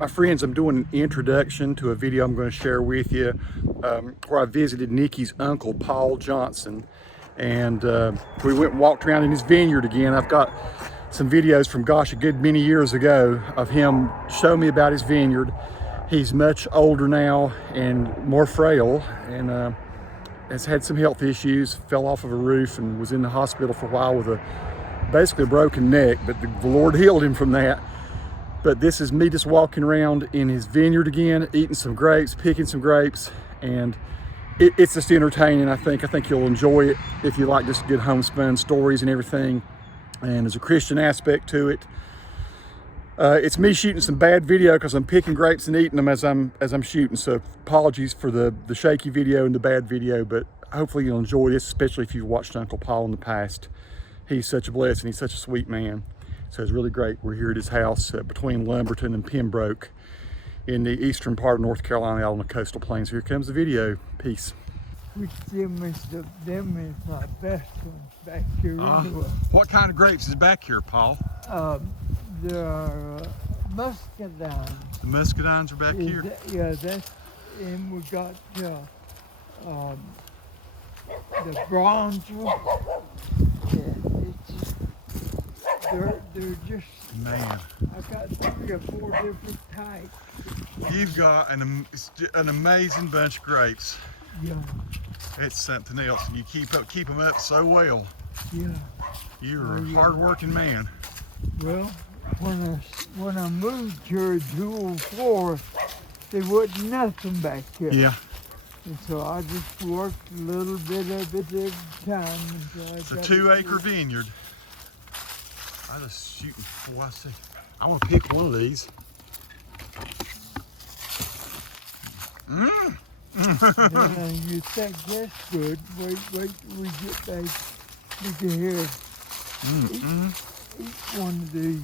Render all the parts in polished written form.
My friends, I'm doing an introduction to a video I'm going to share with you where I visited Nikki's uncle, Paul Johnson, and we went and walked around in his vineyard again. I've got some videos from, gosh, a good many years ago of him showing me about his vineyard. He's much older now and more frail, and has had some health issues, fell off of a roof and was in the hospital for a while with basically a broken neck, but the Lord healed him from that. But this is me just walking around in his vineyard again, eating some grapes, picking some grapes, and it's just entertaining. I think you'll enjoy it if you like just good homespun stories and everything. And there's a Christian aspect to it. It's me shooting some bad video because I'm picking grapes and eating them as I'm shooting. So apologies for the shaky video and the bad video, but hopefully you'll enjoy this, especially if you've watched Uncle Paul in the past. He's such a blessing. He's such a sweet man. So it's really great. We're here at his house between Lumberton and Pembroke in the eastern part of North Carolina out on the coastal plains. Here comes the video. Peace. Which them is my best ones back here. What kind of grapes is back here, Paul? There are muscadine. The muscadines are back here? And we got the bronzer. They're just, man. I got 3 or 4 different types. You've got an amazing bunch of grapes. Yeah. It's something else, and you keep them up so well. Yeah. You're a hard-working man. Well, when I moved here in 2004, there wasn't nothing back here. Yeah. And so I just worked a little bit of it every time. It's a 2-acre vineyard. I just shooting before I see. I want to pick one of these. And you think that's good. Wait till we get back. Look at here. Eat one of these.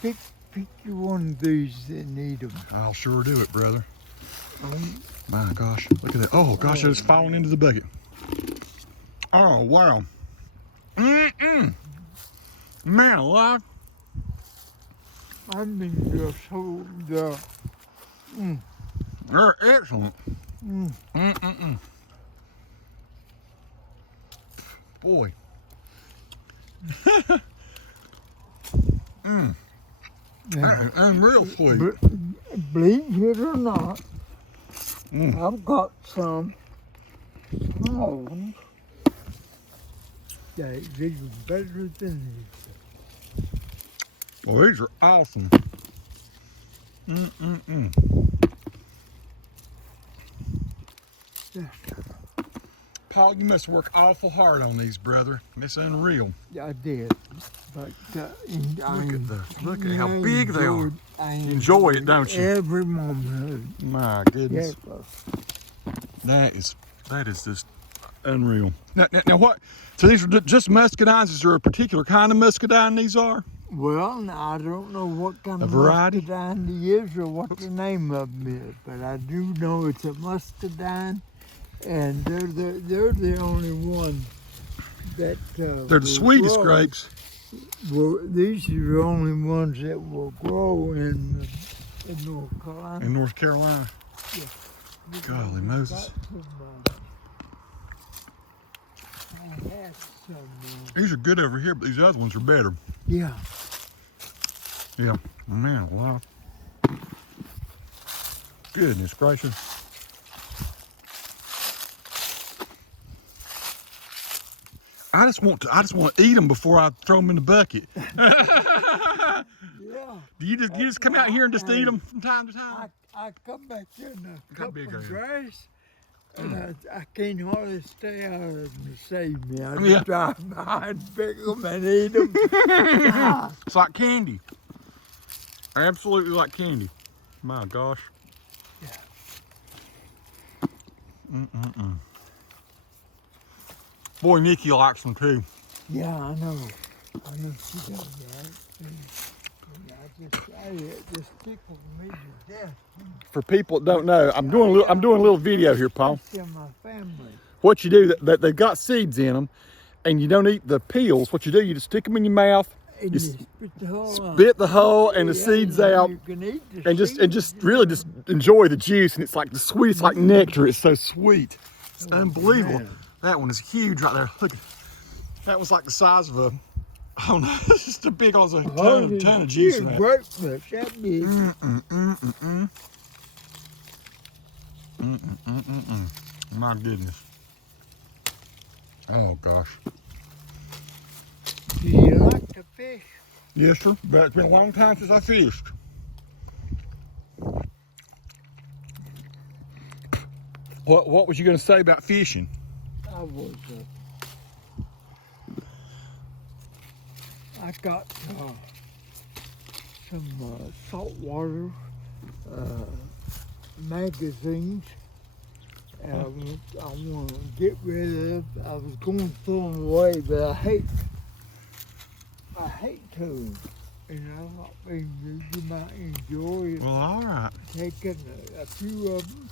Pick you one of these and eat them. I'll sure do it, brother. My gosh, look at that. Oh gosh, it's falling into the bucket. Oh wow. Man alive. I mean, just hold the. They're excellent. Boy. And real sweet. Believe it or not, I've got some small ones that are even better than these. Well, these are awesome. Yeah. Paul, you must work awful hard on these, brother. It's unreal. Yeah, I did. But look at how big they are. You enjoy it, don't you? Every moment. My goodness. That is just unreal. Now what? So these are just muscadines. Is there a particular kind of muscadine these are? Well, I don't know what kind of variety? muscadine it is or what the name of them is, but I do know it's a muscadine, and they're the only one that they're the sweetest grapes. Well, these are the only ones that will grow in North Carolina. In North Carolina. Yeah. Golly Moses. These are good over here, but these other ones are better. Yeah. Yeah. Man, wow. Goodness gracious. I just want to eat them before I throw them in the bucket. Yeah. Do you just come out here and just eat them from time to time? I come back here in a cup big of are you? grass, and I can't hardly stay out of them to save me. I just drive behind, pick them, and eat them. It's like candy. Absolutely like candy. My gosh. Yeah. Boy, Nikki likes them too. Yeah, I know. I know she does that. It just tickles me to death. For people that don't know, I'm doing a little video here, Paul. In my family. What you do, that they've got seeds in them, and you don't eat the peels. What you do, you just stick them in your mouth, And you spit the hull out. spit the hull and the Yeah, seeds and out, you can eat the and seeds. just really just enjoy the juice. And it's like the sweet, it's like nectar. It's so sweet. It's Oh, unbelievable. man. That one is huge right there. Look, that was like the size of a, oh no, it's just a big, ton of juice in that. Grape nuts, that big. My goodness. Oh gosh. Do you like to fish? Yes, sir. But it's been a long time since I fished. What was you going to say about fishing? I was. I got some saltwater magazines. And I want to get rid of. I was going to throw them away, but I hate to. And I thought maybe you might enjoy it. Well, all right. Taking a few of them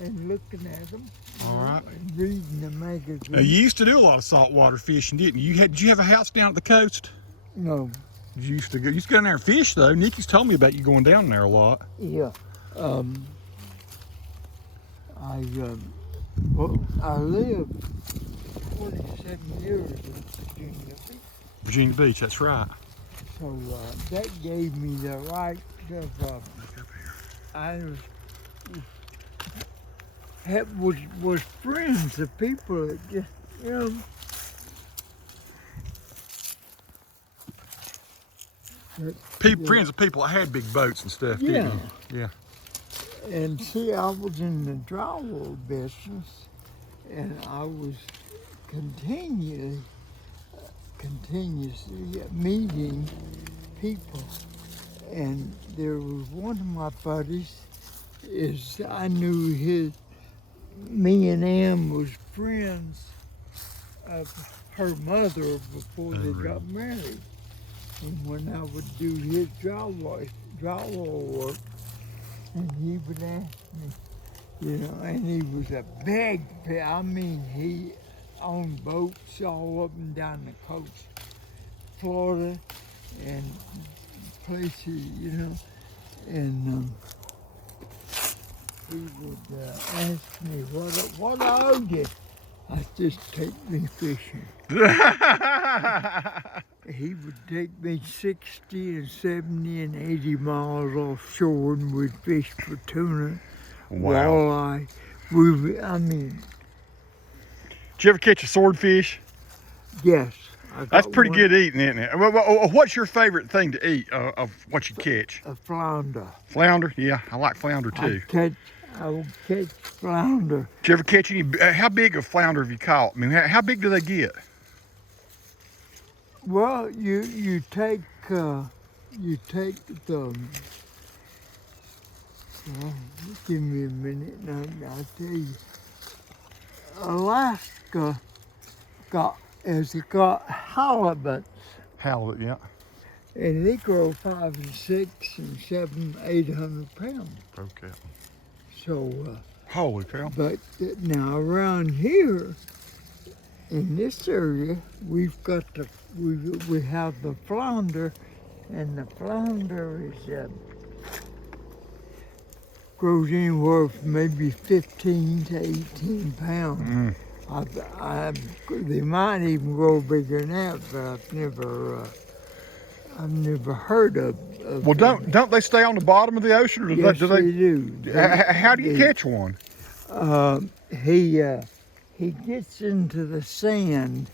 and looking at them, All right. and reading the magazine. Now, you used to do a lot of saltwater fishing, didn't you? Did you have a house down at the coast? No, You used to go down there and fish, though. Nikki's told me about you going down there a lot. yeah. I lived 27 years in Virginia Beach, Virginia Beach, that's right. so that gave me the right of. I was friends of people that just, you know. Friends of people that had big boats and stuff, didn't you? Yeah. And see, I was in the drywall business, and I was continuously meeting people. And there was one of my buddies, I knew me and Ann was friends of her mother before they got married. And when I would do his drywall work, and he would ask me, and he was a big, he owned boats all up and down the coast, Florida and places, and he would ask me what I owed you. I just take me fishing. He would take me 60 and 70 and 80 miles offshore, and we'd fish for tuna, walleye. Did you ever catch a swordfish? Yes. That's pretty good eating, isn't it? What's your favorite thing to eat of what you catch? A flounder. Flounder? Yeah, I like flounder too. I will catch flounder. Did you ever catch any? How big of flounder have you caught? I mean, how big do they get? Well, you take the. Well, give me a minute, and I'll tell you. Alaska got halibuts. Halibut, yeah. And they grow 5 and 6 and 7, 800 pounds. Okay. So. Holy cow. But now around here, in this area, we have the flounder, and the flounder grows anywhere from maybe 15 to 18 pounds. They might even grow bigger than that, but I've never heard of. Well, don't they stay on the bottom of the ocean, or yes, do they? They do. How do you catch one? He gets into the sand,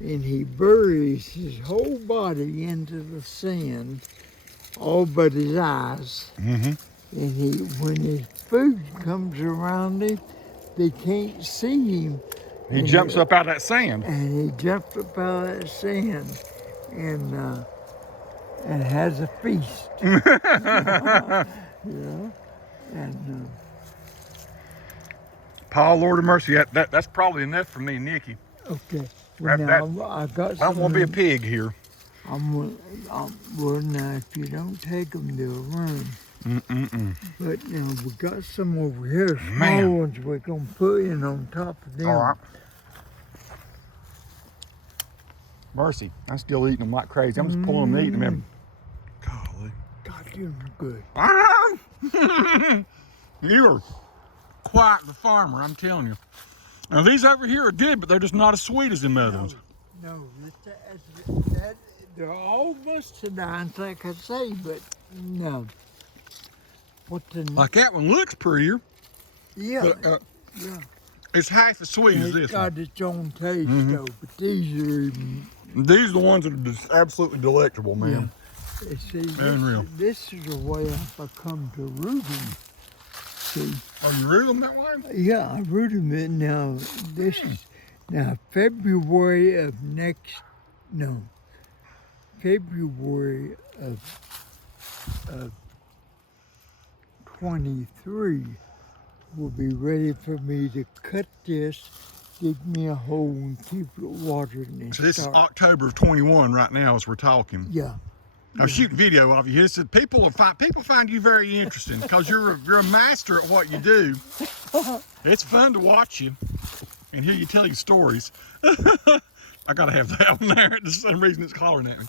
and he buries his whole body into the sand, all but his eyes. Mm-hmm. And when his food comes around him, they can't see him. He jumps up out of that sand. And he jumps up out of that sand and has a feast. And Paul, Lord of mercy, that's probably enough for me and Nikki. okay. Well, now, I got I don't want to be a pig here. Well, now, if you don't take them, they'll run. But now we got some over here, small ones we're going to put in on top of them. All right. Mercy, I'm still eating them like crazy. I'm just pulling them and eating them. Golly. God, you're good. You're quite the farmer, I'm telling you. Now these over here are good, but they're just not as sweet as them other ones. No, they're all muscadines, like I say, but no. Like that one looks prettier. Yeah, But, yeah. it's half as sweet as this It's got one. its own taste, though, but these are even... These are the ones that are just absolutely delectable, man. Yeah. See, Unreal. this is the way I come to root them. See? Oh, you root them that way? Yeah, I root them in now. February of February of 23 will be ready for me to cut this, dig me a hole and keep it watering and So this start. is October of 21 right now as we're talking. Yeah. I'm shooting video of you. This is, people find you very interesting because you're a master at what you do. It's fun to watch you and hear you tell your stories. I gotta have that one there. For some reason it's hollering at me.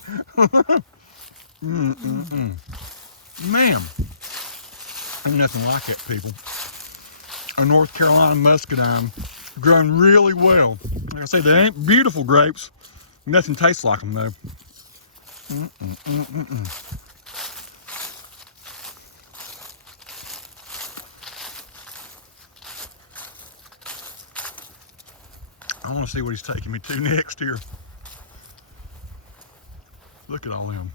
Man, ain't nothing like it, people. A North Carolina muscadine grown really well. Like I say, they ain't beautiful grapes. Nothing tastes like them though. I want to see what he's taking me to next here. Look at all them.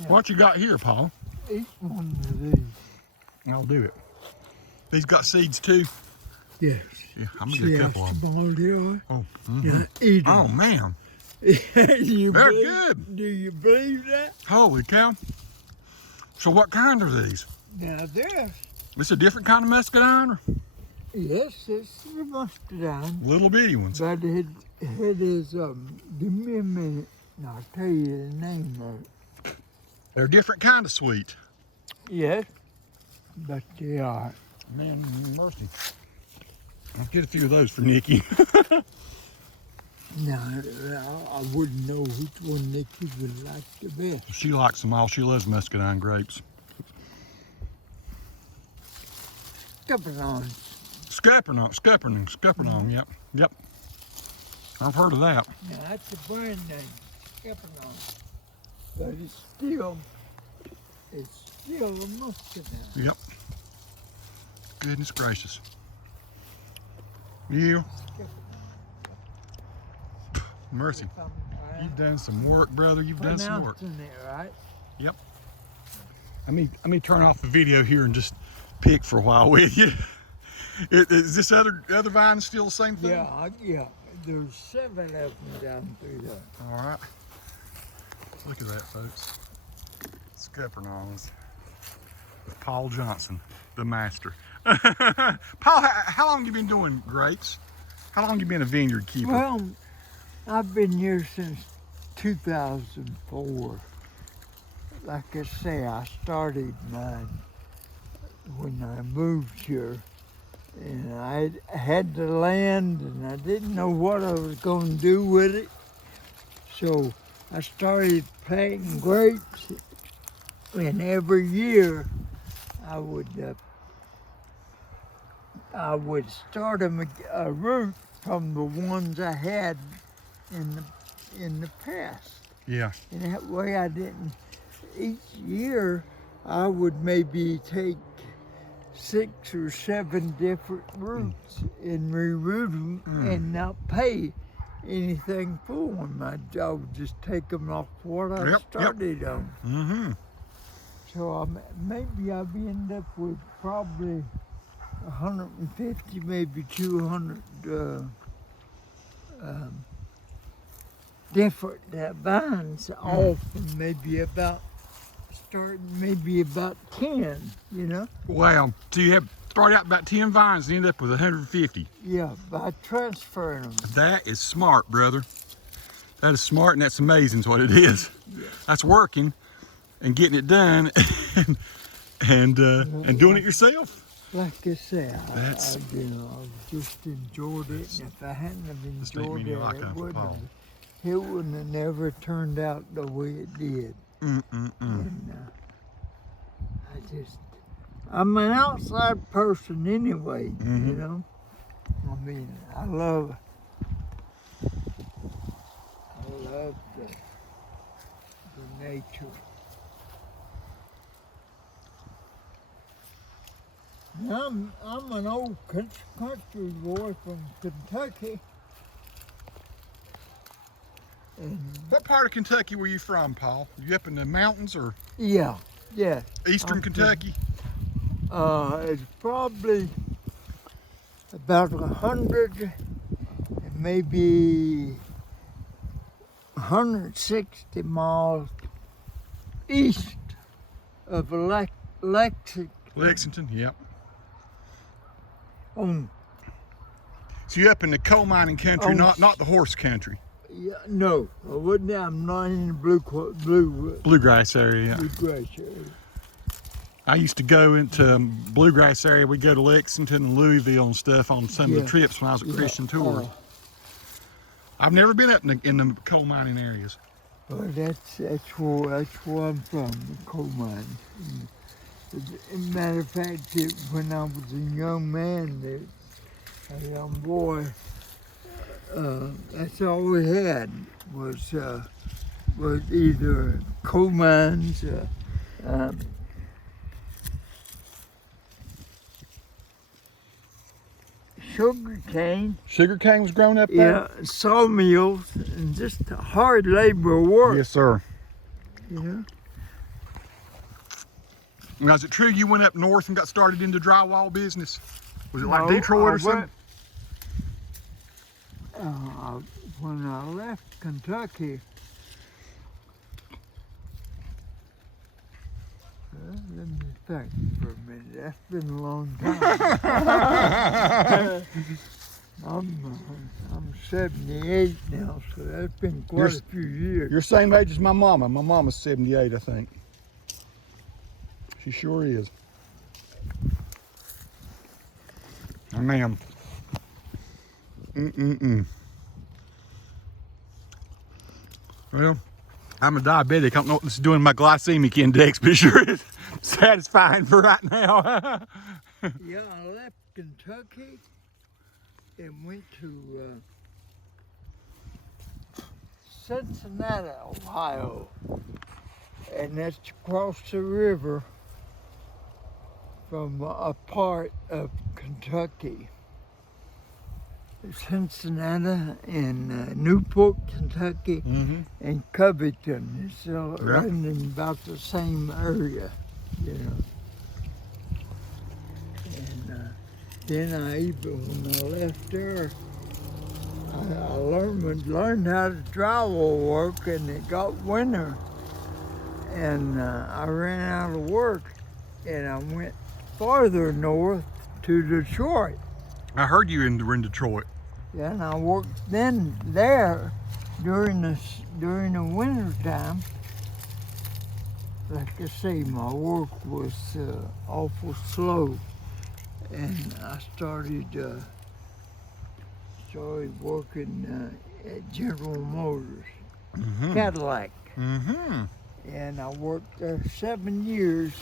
Yeah. What you got here, Paul? Each one of these. I'll do it. These got seeds too? Yes. Yeah, I'm gonna See get a how couple of them. small they are? Oh, Yeah, eat them. oh man, They're good. Do you believe that? Holy cow. So what kind are these? Now this, This a different kind of muscadine or yes, it's the muscadine. little bitty ones? But it is, give me a minute and I'll tell you the name of it. They're a different kind of sweet. Yes, but they are. Man, mercy. I'll get a few of those for Nikki. Now, I wouldn't know which one Nikki would like the best. She likes them all. She loves muscadine grapes. Scuppernong, yep. I've heard of that. Now, that's a brand name, Scuppernong. But it's still a muscadine. Yep. Goodness gracious. You, mercy. You've done some work, brother. You've done some work. Pronouncing it right. Yep. Let me turn off the video here and just pick for a while with you. Is this other vine still the same thing? Yeah. There's 7 of them down through there. All right. Look at that, folks. Scuppernongs. Paul Johnson, the master. Paul, how long have you been doing grapes? How long have you been a vineyard keeper? Well, I've been here since 2004. Like I say, I started mine when I moved here. And I had the land and I didn't know what I was going to do with it. So I started planting grapes, and every year I would start a root from the ones I had in the past. Yeah. And that way I didn't, each year I would maybe take 6 or 7 different roots and reroot them and not pay anything for them. I would just take them off what I started on. Mm-hmm. So maybe I've ended up with probably 150, maybe 200 different vines off, and maybe about 10, you know? Wow. So you have started out about 10 vines and end up with 150. Yeah, by transferring them. That is smart, brother. That is smart, and that's amazing is what it is. Yeah. That's working and getting it done and doing it yourself. like I say, That's I just enjoyed it, and if I hadn't have state enjoyed menu it, like Uncle Paul. it wouldn't have never turned out the way it did. And I'm an outside person anyway, you know. I mean, I love the nature. I'm an old country boy from Kentucky. And What part of Kentucky were you from, Paul? You up in the mountains or yeah. eastern Kentucky? It's probably about 100, maybe 160 miles east of Lexington, yep. On, So you up in the coal mining country, not the horse country. yeah, no, I wouldn't. I'm not in the Bluegrass area, yeah. bluegrass area. I used to go into bluegrass area. We'd go to Lexington and Louisville and stuff on some of the trips when I was at Christian tours. I've never been up in the coal mining areas. Well, that's where I'm from, the coal mine. As a matter of fact, when I was a young man, a young boy, that's all we had was either coal mines, sugar cane. Sugar cane was grown up there? Yeah, sawmills, and just hard labor work. Yes, sir. You know? Now, is it true you went up north and got started into drywall business? Was it like No, Detroit or something? When I left Kentucky, let me think for a minute. That's been a long time. I'm 78 now, so that's been quite a few years. You're the same age as my mama. My mama's 78, I think. She sure is. Oh, ma'am. Well, I'm a diabetic. I don't know what this is doing to my glycemic index, but it sure is satisfying for right now. Yeah, I left Kentucky and went to Cincinnati, Ohio, and that's across the river from a part of Kentucky. Cincinnati and Newport, Kentucky, and Covington. It's running in about the same area, you know. And then when I left there, I learned how to drywall work, and it got winter, and I ran out of work, and I went farther north to Detroit. I heard you were in Detroit. Yeah, and I worked then there during the winter time. Like I say, my work was awful slow, and I started working at General Motors, Cadillac. And I worked there 7 years.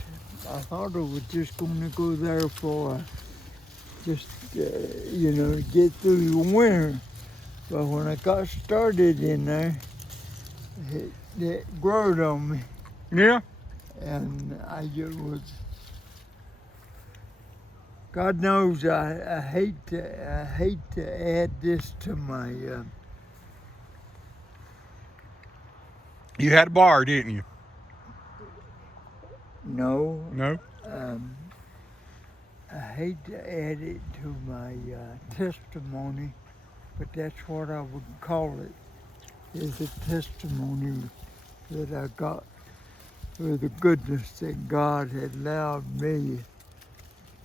I thought I was just going to go there for you know, to get through the winter. But when I got started in there, it growed on me. Yeah. And God knows I hate to add this to my. You had a bar, didn't you? No. No. I hate to add it to my testimony, but that's what I would call it, is a testimony that I got for the goodness that God had allowed me,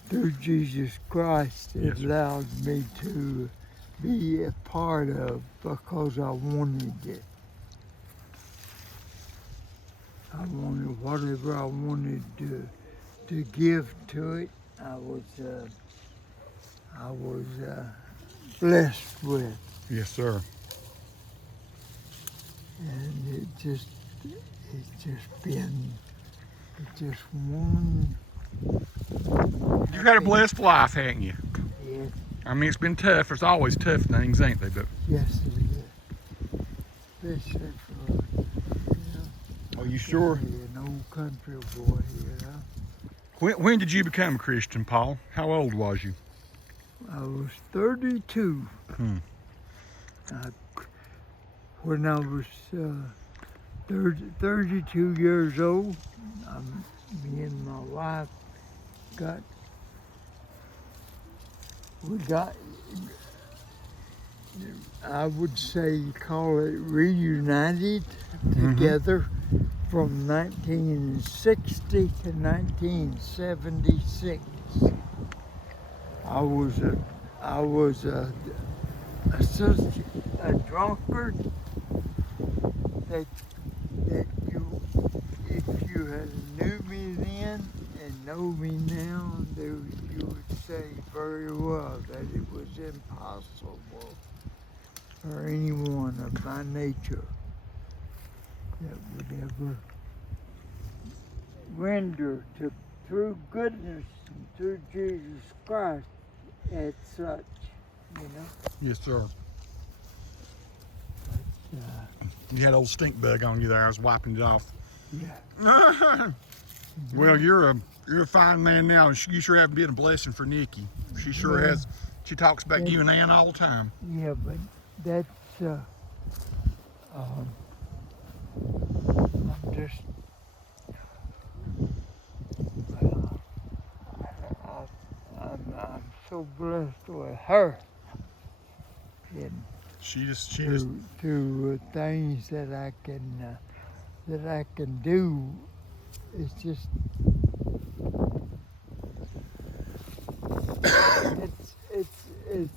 through Jesus Christ, had allowed me to be a part of, because I wanted it. I wanted whatever I wanted to give to it. I was blessed with, Yes, sir. and it's just one. You've had a blessed life, haven't you? Yes, I mean, it's been tough. There's always tough things, ain't they? But yes, it is. Especially for, are you sure? an old country boy, When did you become a Christian, Paul? How old was you? I was 32. When I was 32 years old, me and my wife we got, I would say, call it reunited together from 1960 to 1976. I was a drunkard that you, if you had knew me then and know me now, you would say very well that it was impossible for anyone of my nature that would ever render to through goodness and through Jesus Christ as such, Yes, sir. But, You had old stink bug on you there. I was wiping it off. yeah. Well, you're a fine man now. You sure have been a blessing for Nikki. She sure has. She talks about you and Ann all the time. Yeah, but that's I'm just I'm so blessed with her and She just to things that I can do. It's just it's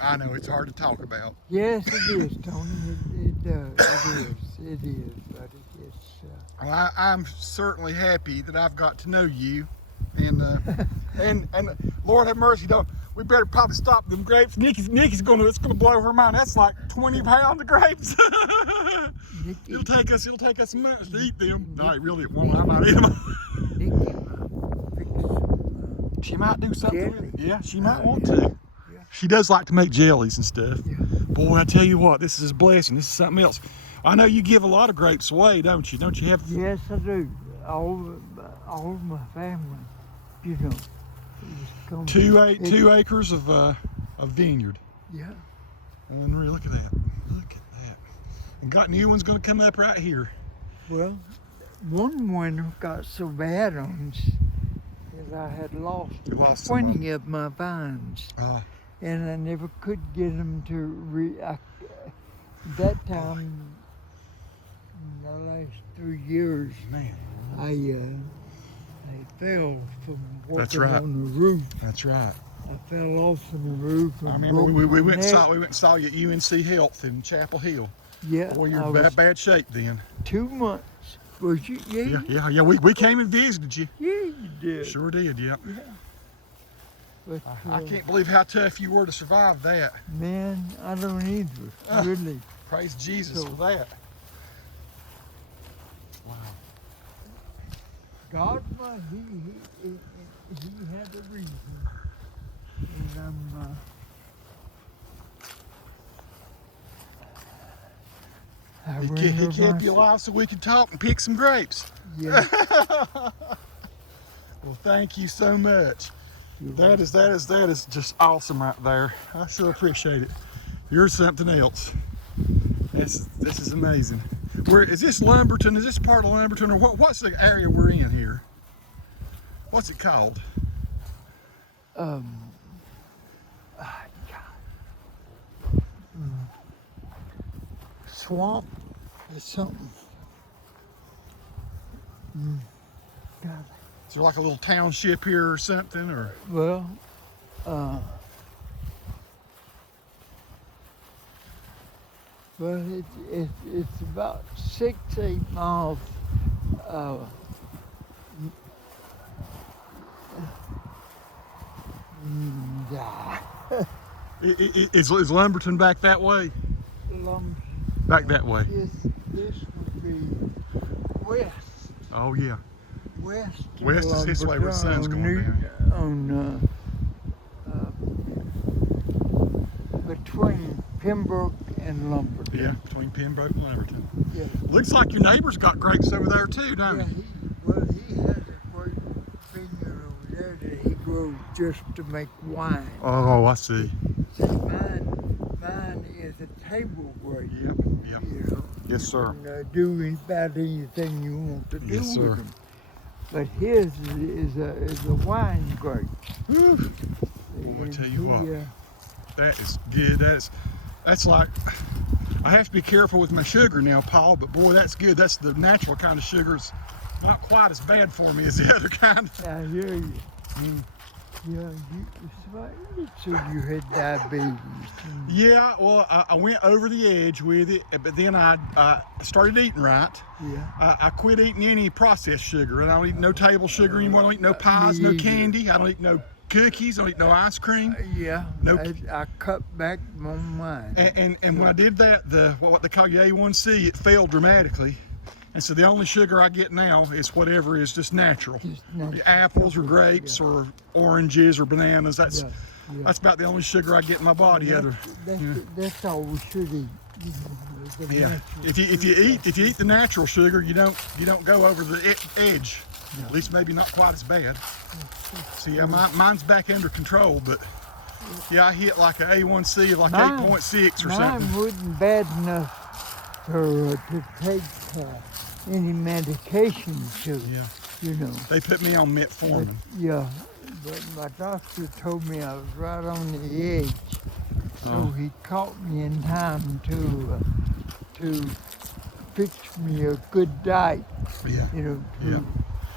I know it's hard to talk about. yes, it is, Tony. It does. It is, buddy. Well, I'm certainly happy that I've got to know you, and and Lord have mercy, we better probably stop them grapes. Nikki's it's gonna blow her mind. That's like 20 pounds of grapes. Nikki, it'll take us some months to eat them. No, really, it won't. I might eat them. Nikki, She might do something with it. Yeah, she might want yeah. to. She does like to make jellies and stuff. Yeah. Boy, I tell you what, this is a blessing. This is something else. I know you give a lot of grapes away, don't you? Don't you have? Yes, I do. All of my family, just come. 2 acres of vineyard. Yeah. And really, look at that. Look at that. And got new ones going to come up right here. Well, one winter got so bad on us that I had lost You lost 20 of my vines, some. and I never could get them to that time. In the last 3 years, Man, I fell from That's walking right. on the roof. that's right. I fell off from the roof and I remember broke we my went and neck. saw you at UNC Health in Chapel Hill. Yeah, Boy, I you're in was bad shape then. 2 months. Was you? Yeah. We came and visited you. Yeah, you did. Sure did, yeah. But, I can't believe how tough you were to survive that. man, I don't either. Really. Praise Jesus So- for that. Wow. God, he had a reason, and He kept you alive so we could talk and pick some grapes. Yeah. Well, thank you so much. That is just awesome right there. I so appreciate it. You're something else. This is amazing. Where is this Lumberton? Is this part of Lumberton, or what's the area we're in here? What's it called? Swamp or something. God. Is there like a little township here or something, or? Well, it's about 6-8 miles Nah. Is Lumberton back that way? Back that way. This would be west. Oh yeah. West Is this way where the sun's going down. On between Pembroke and Lumberton. Yeah, between Pembroke and Lumberton. Yeah. Looks like your neighbor's got grapes over there too, don't Yeah, he? he has a great vineyard over there that he grows just to make wine. Oh, I see. See, mine is a table grape. Yep. You know, Yes, sir. you can do about anything you want to do Yes, sir. with them. But his is a wine grape. Whew. Boy, I tell you what, that is good. That's like, I have to be careful with my sugar now, Paul, but boy, that's good. That's the natural kind of sugar. It's not quite as bad for me as the other kind. I hear you. Mm. Yeah, so you had diabetes. Yeah, well, I went over the edge with it, but then I started eating right. Yeah. I quit eating any processed sugar, and I don't eat no table sugar anymore. I don't eat no pies, no candy. I don't eat no cookies. I don't eat no ice cream. Yeah. No. I cut back on mine. And when I did that, what they call your A1C, it fell dramatically. And so the only sugar I get now is whatever is just natural. Apples or grapes or oranges or bananas. That's about the only sugar I get in my body. That's all we should eat. Yeah. If you eat the natural sugar, you don't go over the edge. No. At least maybe not quite as bad. See, yeah, mine's back under control, but yeah, I hit like an A1C of like 8.6 or something. Mine wasn't bad enough to take any medication to. Yeah. You know. They put me on metformin. But my doctor told me I was right on the edge, so he caught me in time to fix me a good diet. Yeah. You know.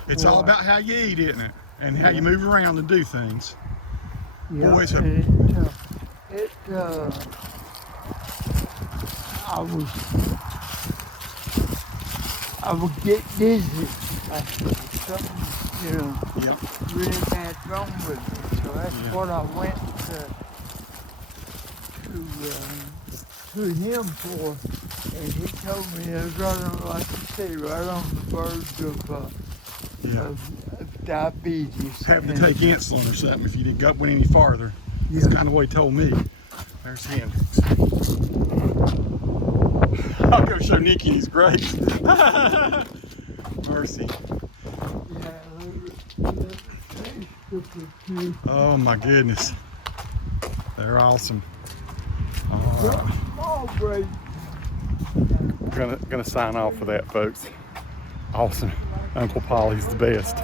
It's all about how you eat, isn't it? And how you move around and do things. Yeah. Boy, I would get dizzy. Something, you know, really bad wrong with me. So that's what I went to him for. And he told me I was right on, like you say, right on the verge of diabetes. Having to take insulin or something if you didn't went any farther. That's kind of what he told me. There's Hendrix. I'll go show Nikki these grapes. Mercy. Oh my goodness. They're awesome. Oh, great. Gonna sign off for that, folks. Awesome. Uncle Paul, he's the best.